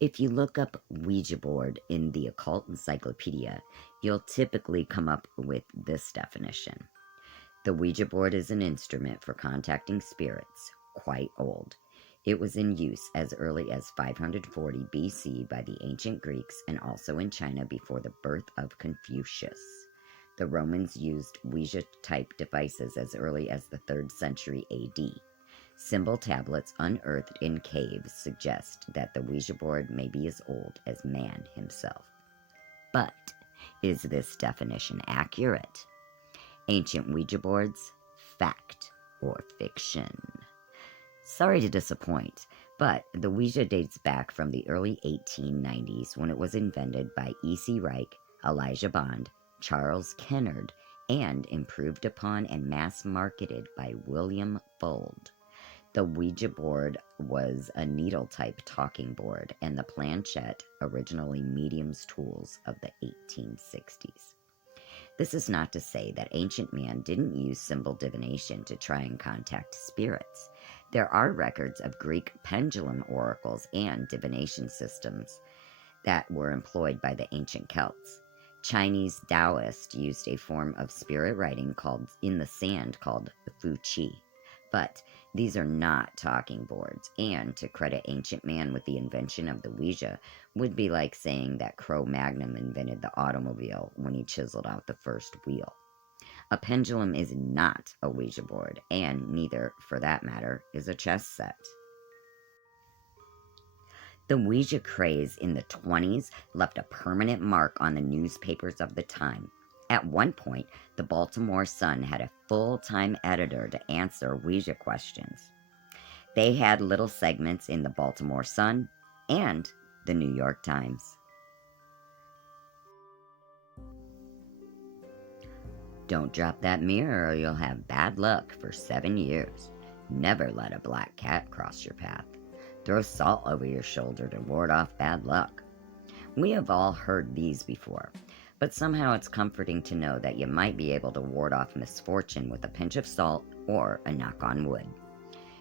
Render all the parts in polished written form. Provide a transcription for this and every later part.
If you look up Ouija board in the Occult Encyclopedia, you'll typically come up with this definition. The Ouija board is an instrument for contacting spirits, quite old. It was in use as early as 540 BC by the ancient Greeks and also in China before the birth of Confucius. The Romans used Ouija-type devices as early as the 3rd century AD. Symbol tablets unearthed in caves suggest that the Ouija board may be as old as man himself. But is this definition accurate? Ancient Ouija boards, fact or fiction? Sorry to disappoint, but the Ouija dates back from the early 1890s when it was invented by E.C. Reich, Elijah Bond, Charles Kennard, and improved upon and mass-marketed by William Fuld. The Ouija board was a needle-type talking board, and the planchette originally medium's tools of the 1860s. This is not to say that ancient man didn't use symbol divination to try and contact spirits. There are records of Greek pendulum oracles and divination systems that were employed by the ancient Celts. Chinese Taoists used a form of spirit writing called in the sand called Fu Qi. But these are not talking boards, and to credit ancient man with the invention of the Ouija would be like saying that Cro-Magnon invented the automobile when he chiseled out the first wheel. A pendulum is not a Ouija board, and neither, for that matter, is a chess set. The Ouija craze in the 20s left a permanent mark on the newspapers of the time. At one point, the Baltimore Sun had a full-time editor to answer Ouija questions. They had little segments in the Baltimore Sun and the New York Times. Don't drop that mirror or you'll have bad luck for 7 years. Never let a black cat cross your path. Throw salt over your shoulder to ward off bad luck. We have all heard these before, but somehow it's comforting to know that you might be able to ward off misfortune with a pinch of salt or a knock on wood.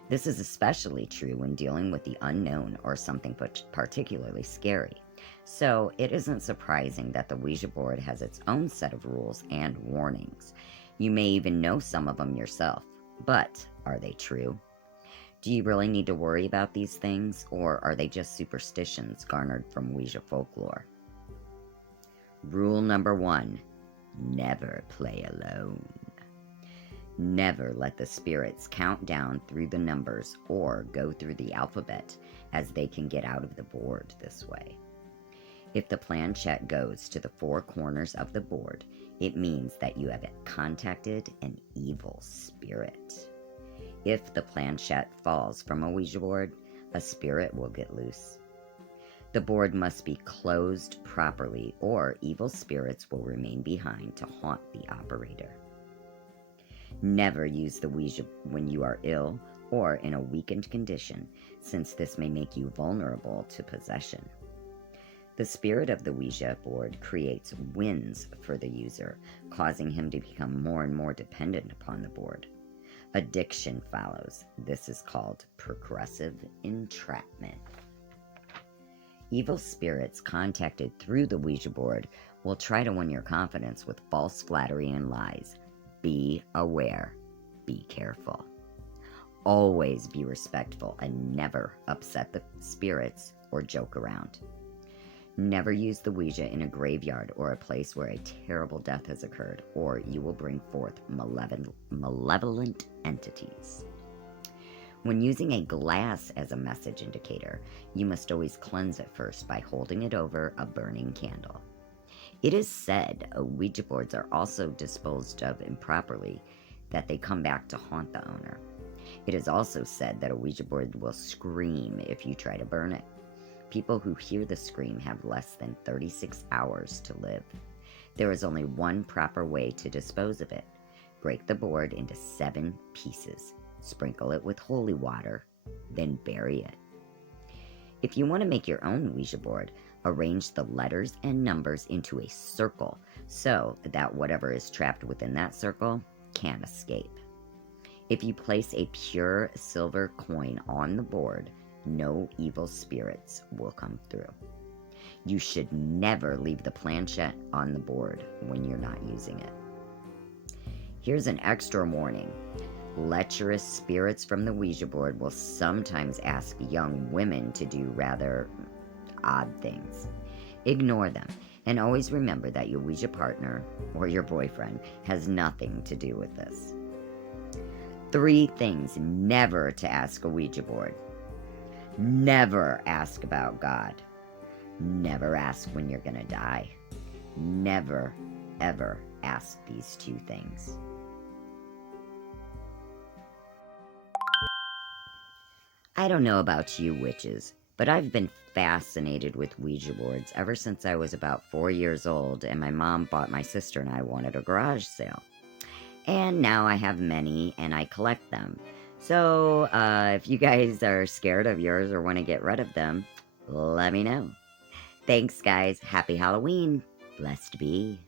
This is especially true when dealing with the unknown or something particularly scary. So it isn't surprising that the Ouija board has its own set of rules and warnings. You may even know some of them yourself, but are they true? Do you really need to worry about these things, or are they just superstitions garnered from Ouija folklore? Rule number 1, never play alone. Never let the spirits count down through the numbers or go through the alphabet, as they can get out of the board this way. If the planchette goes to the 4 corners of the board, it means that you have contacted an evil spirit. If the planchette falls from a Ouija board, a spirit will get loose. The board must be closed properly, or evil spirits will remain behind to haunt the operator. Never use the Ouija when you are ill or in a weakened condition, since this may make you vulnerable to possession. The spirit of the Ouija board creates winds for the user, causing him to become more and more dependent upon the board. Addiction follows. This is called progressive entrapment. Evil spirits contacted through the Ouija board will try to win your confidence with false flattery and lies. Be aware. Be careful. Always be respectful and never upset the spirits or joke around. Never use the Ouija in a graveyard or a place where a terrible death has occurred, or you will bring forth malevolent entities. When using a glass as a message indicator, you must always cleanse it first by holding it over a burning candle. It is said Ouija boards are also disposed of improperly, that they come back to haunt the owner. It is also said that a Ouija board will scream if you try to burn it. People who hear the scream have less than 36 hours to live. There is only one proper way to dispose of it. Break the board into 7 pieces. Sprinkle it with holy water, then bury it. If you want to make your own Ouija board, arrange the letters and numbers into a circle so that whatever is trapped within that circle can't escape. If you place a pure silver coin on the board, no evil spirits will come through. You should never leave the planchette on the board when you're not using it. Here's an extra warning. Lecherous spirits from the Ouija board will sometimes ask young women to do rather odd things. Ignore them, and always remember that your Ouija partner or your boyfriend has nothing to do with this. 3 things never to ask a Ouija board. Never ask about God. Never ask when you're gonna die. Never, ever ask these 2 things. I don't know about you witches, but I've been fascinated with Ouija boards ever since I was about 4 years old and my mom bought my sister and I one at a garage sale. And now I have many and I collect them. So if you guys are scared of yours or want to get rid of them, let me know. Thanks, guys. Happy Halloween. Blessed be.